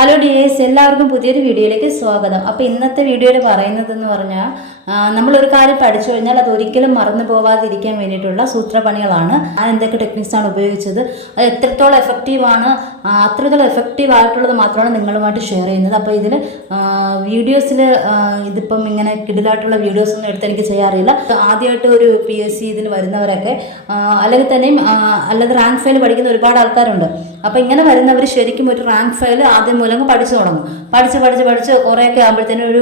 Hello dears, എല്ലാവർക്കും പുതിയൊരു വീഡിയോയിലേക്ക് സ്വാഗതം. അപ്പോൾ ഇന്നത്തെ വീഡിയോയിൽ പറയുന്നതെന്ന് പറഞ്ഞാൽ നമ്മളൊരു കാര്യം പഠിച്ചു കഴിഞ്ഞാൽ അത് ഒരിക്കലും മറന്നു പോകാതിരിക്കാൻ വേണ്ടിയിട്ടുള്ള സൂത്രപ്പണികളാണ്. ഞാൻ എന്തൊക്കെ ടെക്നിക്സാണ് ഉപയോഗിച്ചത്, അത് എത്രത്തോളം എഫക്റ്റീവാണ്, അത്രത്തോളം എഫക്റ്റീവ് ആയിട്ടുള്ളത് മാത്രമാണ് നിങ്ങളുമായിട്ട് ഷെയർ ചെയ്യുന്നത്. അപ്പോൾ ഇതിൽ വീഡിയോസിൽ ഇതിപ്പം ഇങ്ങനെ കിടിലായിട്ടുള്ള വീഡിയോസൊന്നും എടുത്ത് എനിക്ക് ചെയ്യാറില്ല. ആദ്യമായിട്ട് ഒരു PSC ഇതിന് വരുന്നവരൊക്കെ അല്ലെങ്കിൽ തന്നെയും അല്ലാതെ റാങ്ക് ഫയൽ പഠിക്കുന്ന ഒരുപാട് ആൾക്കാരുണ്ട്. അപ്പോൾ ഇങ്ങനെ വരുന്നവർ ശരിക്കും ഒരു റാങ്ക് ഫയൽ ആദ്യം മൂലം പഠിച്ചു തുടങ്ങും. പഠിച്ച് കുറേയൊക്കെ ആകുമ്പോഴത്തേനും ഒരു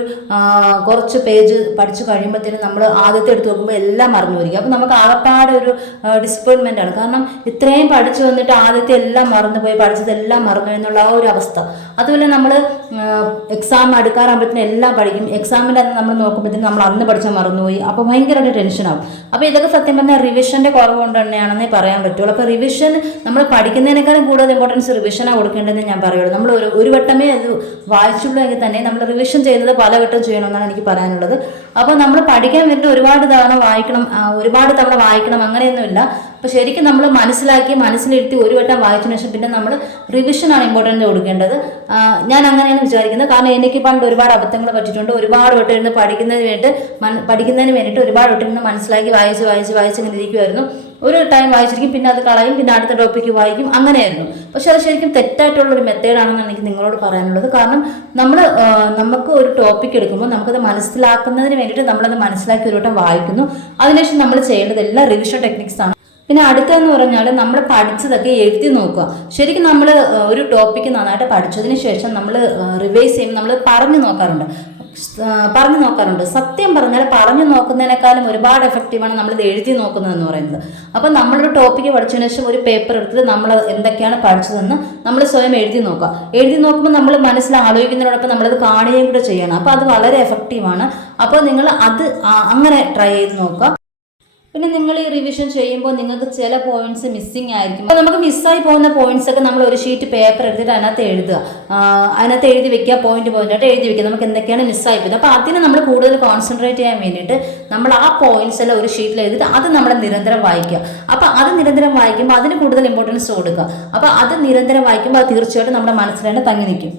കുറച്ച് പേജ് പഠിച്ചു കഴിയുമ്പോഴത്തേനും നമ്മൾ ആദ്യത്തെ എടുത്ത് നോക്കുമ്പോൾ എല്ലാം മറന്നു വരിക. അപ്പോൾ നമുക്ക് ആകപ്പാടെ ഒരു ഡിസപ്പോയിൻമെൻ്റ് ആണ്. കാരണം ഇത്രയും പഠിച്ചു വന്നിട്ട് ആദ്യത്തെ എല്ലാം മറന്നുപോയി, പഠിച്ചതെല്ലാം മറന്നു എന്നുള്ള ആ ഒരു അവസ്ഥ. അതുപോലെ നമ്മൾ എക്സാം അടുക്കാറാകുമ്പോഴത്തേനും എല്ലാം പഠിക്കും. എക്സാമിൻ്റെ അന്ന് നമ്മൾ നോക്കുമ്പോഴത്തേനും നമ്മൾ അന്ന് പഠിച്ചാൽ മറന്നുപോയി. അപ്പോൾ ഭയങ്കരമായിട്ട് ടെൻഷനാകും. അപ്പോൾ ഇതൊക്കെ സത്യം പറഞ്ഞാൽ റിവിഷൻ്റെ കുറവ് കൊണ്ട് തന്നെയാണെന്നേ പറയാൻ പറ്റുള്ളൂ. അപ്പോൾ റിവിഷൻ നമ്മൾ പഠിക്കുന്നതിനേക്കാളും കൂടുതൽ ഇമ്പോർട്ടൻസ് റിവിഷനാണ് കൊടുക്കേണ്ടതെന്ന് ഞാൻ പറയുള്ളൂ. നമ്മൾ ഒരു വട്ടമേ അത് വായിച്ചുള്ളൂ എങ്കിൽ തന്നെ നമ്മൾ റിവിഷൻ ചെയ്യുന്നത് പലവട്ടം ചെയ്യണമെന്നാണ് എനിക്ക് പറയാനുള്ളത്. അപ്പോൾ നമ്മൾ പഠിക്കാൻ വേണ്ടി ഒരുപാട് തവണ വായിക്കണം അങ്ങനെയൊന്നുമില്ല. അപ്പോൾ ശരിക്കും നമ്മൾ മനസ്സിലിരുത്തി ഒരു വട്ടം വായിച്ചതിന് ശേഷം പിന്നെ നമ്മൾ റിവിഷനാണ് ഇമ്പോർട്ടൻസ് കൊടുക്കേണ്ടത്. ഞാൻ അങ്ങനെയാണ് വിചാരിക്കുന്നത്. കാരണം എനിക്ക് പണ്ട് ഒരുപാട് അബദ്ധങ്ങൾ പറ്റിയിട്ടുണ്ട്. ഒരുപാട് വട്ടം ഇരുന്ന് പഠിക്കുന്നതിന് വേണ്ടിയിട്ട് ഒരുപാട് വട്ടം ഇരുന്ന് മനസ്സിലാക്കി വായിച്ച് ഇങ്ങനെ ഇരിക്കുമായിരുന്നു. ഒരു ടൈം വായിച്ചിരിക്കും, പിന്നെ അത് കളയും, പിന്നെ അടുത്ത ടോപ്പിക്ക് വായിക്കും, അങ്ങനെയായിരുന്നു. പക്ഷെ അത് ശരിക്കും തെറ്റായിട്ടുള്ളൊരു മെത്തേഡാണെന്നാണ് എനിക്ക് നിങ്ങളോട് പറയാനുള്ളത്. കാരണം നമുക്ക് ഒരു ടോപ്പിക്ക് എടുക്കുമ്പോൾ നമുക്കത് മനസ്സിലാക്കുന്നതിന് വേണ്ടിയിട്ട് നമ്മളത് മനസ്സിലാക്കി ഒരു വട്ടം വായിക്കുന്നു. അതിനുശേഷം നമ്മൾ ചെയ്യേണ്ടത് എല്ലാം റിവിഷൻ ടെക്നിക്സ് ആണ്. പിന്നെ അടുത്തതെന്ന് പറഞ്ഞാൽ നമ്മൾ പഠിച്ചതൊക്കെ എഴുതി നോക്കുക. ശരിക്കും നമ്മൾ ഒരു ടോപ്പിക്ക് നന്നായിട്ട് പഠിച്ചതിന് ശേഷം നമ്മൾ റിവൈസ് ചെയ്യുമ്പോൾ നമ്മൾ പറഞ്ഞു നോക്കാറുണ്ട്. സത്യം പറഞ്ഞാൽ പറഞ്ഞു നോക്കുന്നതിനേക്കാളും ഒരുപാട് എഫക്റ്റീവാണ് നമ്മളിത് എഴുതി നോക്കുന്നതെന്ന് പറയുന്നത്. അപ്പം നമ്മളൊരു ടോപ്പിക്ക് പഠിച്ചതിന് ശേഷം ഒരു പേപ്പർ എടുത്തിട്ട് നമ്മൾ എന്തൊക്കെയാണ് പഠിച്ചതെന്ന് നമ്മൾ സ്വയം എഴുതി നോക്കുമ്പോൾ നമ്മൾ മനസ്സിൽ ആലോചിക്കുന്നതിനോടൊപ്പം നമ്മളത് കാണുകയും കൂടെ ചെയ്യണം. അപ്പോൾ അത് വളരെ എഫക്റ്റീവാണ്. അപ്പോൾ നിങ്ങൾ അത് അങ്ങനെ ട്രൈ ചെയ്ത് നോക്കുക. പിന്നെ നിങ്ങൾ ഈ റിവിഷൻ ചെയ്യുമ്പോൾ നിങ്ങൾക്ക് ചില പോയിന്റ്സ് മിസ്സിങ് ആയിരിക്കും. അപ്പോൾ നമുക്ക് മിസ്സായി പോകുന്ന പോയിന്റ്സ് ഒക്കെ നമ്മൾ ഒരു ഷീറ്റ് പേപ്പർ എടുത്തിട്ട് അതിനകത്ത് എഴുതി വെക്കുക. പോയിന്റായിട്ട് എഴുതി വെക്കുക. നമുക്ക് എന്തൊക്കെയാണ് മിസ്സായി പോകുന്നത്. അപ്പോൾ അതിന് നമ്മൾ കൂടുതൽ കോൺസെൻട്രേറ്റ് ചെയ്യാൻ വേണ്ടിയിട്ട് നമ്മൾ ആ പോയിന്റ്സ് എല്ലാം ഒരു ഷീറ്റിൽ എഴുതിയിട്ട് അത് നമ്മൾ നിരന്തരം വായിക്കുക. അപ്പോൾ അത് നിരന്തരം വായിക്കുമ്പോൾ അതിന് കൂടുതൽ ഇമ്പോർട്ടൻസ് കൊടുക്കുക. അപ്പോൾ അത് നിരന്തരം വായിക്കുമ്പോൾ അത് തീർച്ചയായിട്ടും നമ്മുടെ മനസ്സിൽ തന്നെ തങ്ങി നിൽക്കും.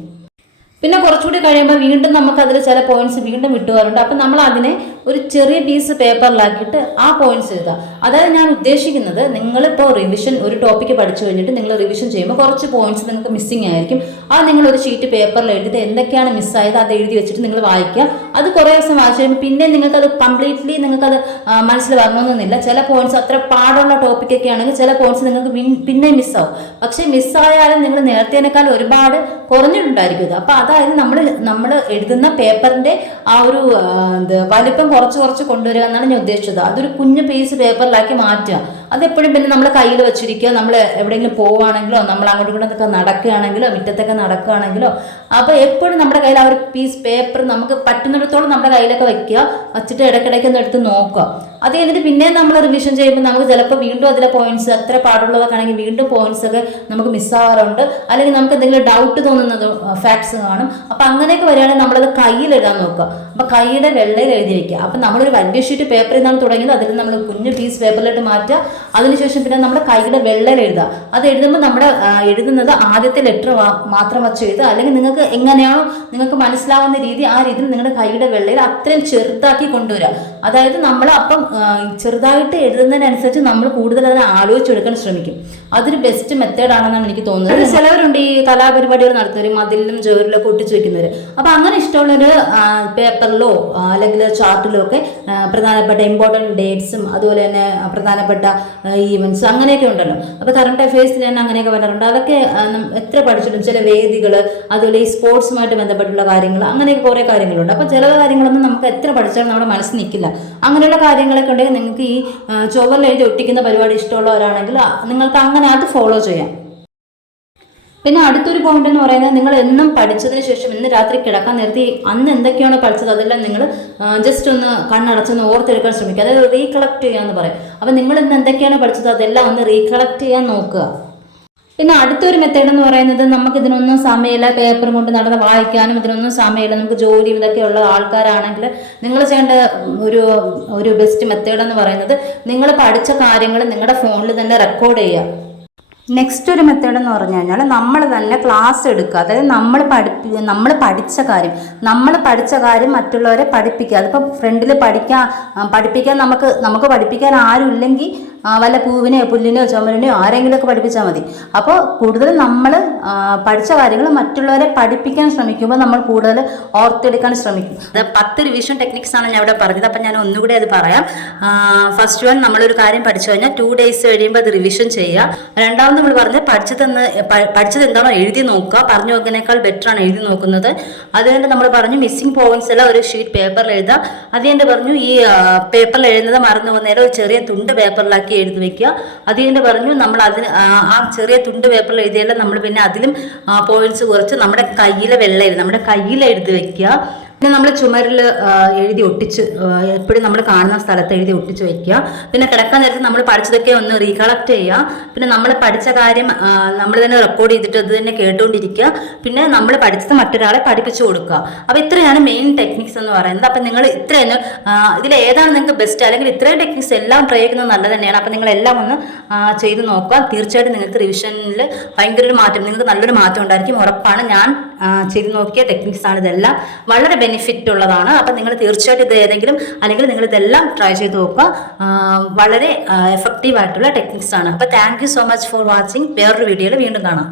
പിന്നെ കുറച്ചുകൂടി കഴിയുമ്പോൾ വീണ്ടും നമുക്കതിൽ ചില പോയിന്റ്സ് വീണ്ടും വിട്ടുപോകാറുണ്ട്. അപ്പം നമ്മൾ അതിനെ ഒരു ചെറിയ പീസ് പേപ്പറിലാക്കിയിട്ട് ആ പോയിന്റ്സ് എഴുതുക. അതായത് ഞാൻ ഉദ്ദേശിക്കുന്നത്, നിങ്ങളിപ്പോൾ ഒരു ടോപ്പിക്ക് പഠിച്ചു കഴിഞ്ഞിട്ട് നിങ്ങൾ റിവിഷൻ ചെയ്യുമ്പോൾ കുറച്ച് പോയിന്റ്സ് നിങ്ങൾക്ക് മിസ്സിങ് ആയിരിക്കും. അത് നിങ്ങളൊരു ഷീറ്റ് പേപ്പറിൽ എഴുതിയിട്ട് എന്തൊക്കെയാണ് മിസ്സായത് അത് എഴുതി വെച്ചിട്ട് നിങ്ങൾ വായിക്കുക. അത് കുറേ ദിവസം വായിച്ചു കഴിയുമ്പോൾ പിന്നെ നിങ്ങൾക്കത് കംപ്ലീറ്റ്ലി നിങ്ങൾക്കത് മനസ്സിൽ വരണമെന്നൊന്നുമില്ല. ചില പോയിന്റ്സ് അത്ര പാടുള്ള ടോപ്പിക്കൊക്കെ ആണെങ്കിൽ ചില പോയിന്റ്സ് നിങ്ങൾക്ക് പിന്നെ മിസ്സാവും. പക്ഷേ മിസ്സായാലും നിങ്ങൾ നേരത്തേനേക്കാൾ ഒരുപാട് കുറഞ്ഞിട്ടുണ്ടായിരിക്കും ഇത്. അപ്പോൾ അതായത് നമ്മൾ എഴുതുന്ന പേപ്പറിൻ്റെ ആ ഒരു വലിപ്പം കുറച്ച് കൊണ്ടുവരിക എന്നാണ് ഞാൻ ഉദ്ദേശിച്ചത്. അതൊരു കുഞ്ഞു പീസ് പേപ്പറിലാക്കി മാറ്റുക. അതെപ്പോഴും പിന്നെ നമ്മൾ കയ്യിൽ വെച്ചിരിക്കുക. നമ്മൾ എവിടെയെങ്കിലും പോവുകയാണെങ്കിലോ നമ്മൾ അങ്ങോട്ടും ഇങ്ങോട്ടൊക്കെ നടക്കുകയാണെങ്കിലോ മുറ്റത്തൊക്കെ നടക്കുകയാണെങ്കിലോ അപ്പോൾ എപ്പോഴും നമ്മുടെ കയ്യിൽ ആ ഒരു പീസ് പേപ്പർ നമുക്ക് പറ്റുന്നിടത്തോളം നമ്മുടെ കയ്യിലൊക്കെ വച്ചിട്ട് ഇടയ്ക്കിടയ്ക്ക് ഒന്ന് എടുത്ത് നോക്കുക. അത് കഴിഞ്ഞിട്ട് പിന്നെ നമ്മൾ റിവിഷൻ ചെയ്യുമ്പോൾ നമുക്ക് ചിലപ്പോൾ വീണ്ടും അതിലെ പോയിന്റ്സ് അത്ര പാടുള്ളതൊക്കെ ആണെങ്കിൽ വീണ്ടും പോയിന്റ്സ് ഒക്കെ നമുക്ക് മിസ്സാവാറുണ്ട്. അല്ലെങ്കിൽ നമുക്ക് എന്തെങ്കിലും ഡൗട്ട് തോന്നുന്നത് ഫാക്ട്സ് കാണും. അപ്പം അങ്ങനെയൊക്കെ വരികയാണെങ്കിൽ നമ്മളത് കയ്യിൽ എഴുതാൻ നോക്കുക. അപ്പം കൈയുടെ വെള്ളയിൽ എഴുതി വയ്ക്കുക. അപ്പം നമ്മളൊരു വലിയ ഷീറ്റ് പേപ്പറിൽ നിന്നാണ് തുടങ്ങിയത്, അതിൽ നമ്മൾ കുഞ്ഞു പീസ് പേപ്പറിലോട്ട് മാറ്റുക. അതിനുശേഷം പിന്നെ നമ്മുടെ കൈയുടെ വെള്ളയിൽ എഴുതുക. അത് എഴുതുമ്പോൾ നമ്മുടെ എഴുതുന്നത് ആദ്യത്തെ ലെറ്റർ മാത്രം വച്ച് എഴുതുക. അല്ലെങ്കിൽ നിങ്ങൾക്ക് എങ്ങനെയാണോ നിങ്ങൾക്ക് മനസ്സിലാവുന്ന രീതി ആ രീതിയിൽ നിങ്ങളുടെ കൈയുടെ വെള്ളയിൽ അത്രയും ചെറുതാക്കി കൊണ്ടുവരിക. അതായത് നമ്മൾ അപ്പം ചെറുതായിട്ട് എഴുതുന്നതിനനുസരിച്ച് നമ്മൾ കൂടുതൽ അതിനെ ആലോചിച്ചെടുക്കാൻ ശ്രമിക്കും. അതൊരു ബെസ്റ്റ് മെത്തേഡാണെന്നാണ് എനിക്ക് തോന്നുന്നത്. ചിലവരുണ്ട് ഈ കലാപരിപാടികൾ നടത്തുന്നവർ, മതിലിലും ജോലിലൊക്കെ ഒട്ടിച്ചു വെക്കുന്നവർ. അപ്പം അങ്ങനെ ഇഷ്ടമുള്ളൊരു പേപ്പറിലോ അല്ലെങ്കിൽ ചാർട്ടിലോ ഒക്കെ പ്രധാനപ്പെട്ട ഇമ്പോർട്ടൻറ്റ് ഡേറ്റ്സും അതുപോലെ തന്നെ പ്രധാനപ്പെട്ട ഈവൻസ് അങ്ങനെയൊക്കെ ഉണ്ടല്ലോ. അപ്പോൾ കറണ്ട് അഫയേഴ്സിൽ തന്നെ അങ്ങനെയൊക്കെ വരാറുണ്ട്. അതൊക്കെ എത്ര പഠിച്ചിട്ടും ചില വേദികൾ, അതുപോലെ ഈ സ്പോർട്സുമായിട്ട് ബന്ധപ്പെട്ടുള്ള കാര്യങ്ങൾ, അങ്ങനെയൊക്കെ കുറേ കാര്യങ്ങളുണ്ട്. അപ്പോൾ ചില കാര്യങ്ങളൊന്നും നമുക്ക് എത്ര പഠിച്ചാലും നമ്മുടെ മനസ്സിൽ നിൽക്കില്ല. അങ്ങനെയുള്ള കാര്യങ്ങളൊക്കെ ഉണ്ടെങ്കിൽ നിങ്ങൾക്ക് ഈ ചുവരിൽ എഴുതി ഒട്ടിക്കുന്ന പരിപാടി ഇഷ്ടമുള്ളവരാണെങ്കിൽ നിങ്ങൾക്ക് അങ്ങനെ അത് ഫോളോ ചെയ്യാം. പിന്നെ അടുത്തൊരു പോയിന്റ് എന്ന് പറയുന്നത്, നിങ്ങൾ എന്നും പഠിച്ചതിന് ശേഷം ഇന്ന് രാത്രി കിടക്കാൻ നേരത്തെ അന്ന് എന്തൊക്കെയാണോ പഠിച്ചത് അതെല്ലാം നിങ്ങൾ ജസ്റ്റ് ഒന്ന് കണ്ണടച്ചൊന്ന് ഓർത്തെടുക്കാൻ ശ്രമിക്കുക. അതായത് റീകളക്ട് ചെയ്യാന്ന് പറയും. അപ്പം നിങ്ങൾ ഇന്ന് എന്തൊക്കെയാണ് പഠിച്ചത് അതെല്ലാം ഒന്ന് റീകളക്ട് ചെയ്യാൻ നോക്കുക. പിന്നെ അടുത്തൊരു മെത്തേഡ് എന്ന് പറയുന്നത്, നമുക്ക് ഇതിനൊന്നും സമയമില്ല, പേപ്പർ കൊണ്ട് നടന്ന് വായിക്കാനും ഇതിനൊന്നും സമയമില്ല, നമുക്ക് ജോലിയും ഇതൊക്കെയുള്ള ആൾക്കാരാണെങ്കിൽ നിങ്ങൾ ചെയ്യേണ്ട ഒരു ബെസ്റ്റ് മെത്തേഡ് എന്ന് പറയുന്നത്, നിങ്ങൾ പഠിച്ച കാര്യങ്ങൾ നിങ്ങളുടെ ഫോണിൽ തന്നെ റെക്കോർഡ് ചെയ്യുക. നെക്സ്റ്റ് ഒരു മെത്തേഡ് എന്ന് പറഞ്ഞു കഴിഞ്ഞാൽ നമ്മൾ തന്നെ ക്ലാസ് എടുക്കുക. അതായത് നമ്മൾ പഠിച്ച കാര്യം മറ്റുള്ളവരെ പഠിപ്പിക്കുക. അതിപ്പോൾ ഫ്രണ്ടിൽ പഠിപ്പിക്കാൻ നമുക്ക് പഠിപ്പിക്കാൻ ആരും ഇല്ലെങ്കിൽ വല്ല പൂവിനെയോ പുല്ലിനെയോ ചുമരിനെയോ ആരെങ്കിലുമൊക്കെ പഠിപ്പിച്ചാൽ മതി. അപ്പോൾ കൂടുതൽ നമ്മൾ പഠിച്ച കാര്യങ്ങൾ മറ്റുള്ളവരെ പഠിപ്പിക്കാൻ ശ്രമിക്കുമ്പോൾ നമ്മൾ കൂടുതൽ ഓർത്തെടുക്കാൻ ശ്രമിക്കും. അത് 10 റിവിഷൻ ടെക്നിക്സ് ആണ് ഞാൻ ഇവിടെ പറഞ്ഞത്. അപ്പം ഞാൻ ഒന്നുകൂടി അത് പറയാം. ഫസ്റ്റ് വൺ, നമ്മളൊരു കാര്യം പഠിച്ചു കഴിഞ്ഞാൽ 2 days കഴിയുമ്പോൾ അത് റിവിഷൻ ചെയ്യുക. രണ്ടാമത് നമ്മൾ പറഞ്ഞത് പഠിച്ചത് എന്താണോ എഴുതി നോക്കുക. പറഞ്ഞു നോക്കുന്നതിനേക്കാൾ ബെറ്റർ ആണ് എഴുതി നോക്കുന്നത്. അതുകൊണ്ട് നമ്മൾ പറഞ്ഞു മിസ്സിംഗ് പോയിന്റ്സ് എല്ലാം ഒരു ഷീറ്റ് പേപ്പറിൽ എഴുതുക. അതുകൊണ്ട് പറഞ്ഞു ഈ പേപ്പറിൽ എഴുതുന്നത് മറന്നു പോകുന്നേരം ഒരു ചെറിയ തുണ്ട് പേപ്പറിലാക്കി എഴുതി വെക്കുക. അതുകൊണ്ട് പറഞ്ഞു നമ്മൾ അതിന് ആ ചെറിയ തുണ്ട് പേപ്പറിൽ എഴുതിയാലും നമ്മൾ പിന്നെ അതിലും പോയിന്റ്സ് കുറച്ച് നമ്മുടെ കയ്യിലെ നമ്മുടെ കയ്യിൽ എഴുതി വെക്കുക. പിന്നെ നമ്മൾ ചുമരിൽ എഴുതി ഒട്ടിച്ച് എപ്പോഴും നമ്മൾ കാണുന്ന സ്ഥലത്ത് എഴുതി ഒട്ടിച്ച് വെക്കുക. പിന്നെ കിടക്കാൻ നേരത്ത് നമ്മൾ പഠിച്ചതൊക്കെ ഒന്ന് റീകളക്ട് ചെയ്യുക. പിന്നെ നമ്മൾ പഠിച്ച കാര്യം നമ്മൾ തന്നെ റെക്കോർഡ് ചെയ്തിട്ട് അത് തന്നെ കേട്ടുകൊണ്ടിരിക്കുക. പിന്നെ നമ്മൾ പഠിച്ചത് മറ്റൊരാളെ പഠിപ്പിച്ചു കൊടുക്കുക. അപ്പോൾ ഇത്രയാണ് മെയിൻ ടെക്നിക്സ് എന്ന് പറയുന്നത്. അപ്പം നിങ്ങൾ ഇത്രയും ഇതിൽ ഏതാണ് നിങ്ങൾക്ക് ബെസ്റ്റ്, അല്ലെങ്കിൽ ഇത്രയും ടെക്നിക്സ് എല്ലാം പ്രയോഗിക്കുന്നത് നല്ലത് തന്നെയാണ്. അപ്പം നിങ്ങളെല്ലാം ഒന്ന് ചെയ്ത് നോക്കുക. തീർച്ചയായിട്ടും നിങ്ങൾക്ക് റിവിഷനിൽ ഭയങ്കര ഒരു മാറ്റം, നിങ്ങൾക്ക് നല്ലൊരു മാറ്റം ഉണ്ടായിരിക്കും, ഉറപ്പാണ്. ഞാൻ ചെയ്ത് നോക്കിയ ടെക്നിക്സ് ആണ് ഇതെല്ലാം. വളരെ ബെനിഫിറ്റ് ഉള്ളതാണ്. അപ്പം നിങ്ങൾ തീർച്ചയായിട്ടും ഇത് ഏതെങ്കിലും അല്ലെങ്കിൽ നിങ്ങൾ ഇതെല്ലാം ട്രൈ ചെയ്ത് നോക്കുക. വളരെ എഫക്റ്റീവ് ആയിട്ടുള്ള ടെക്നിക്സ് ആണ്. അപ്പോൾ thank you so much for watching. വേറൊരു വീഡിയോയിൽ വീണ്ടും കാണാം.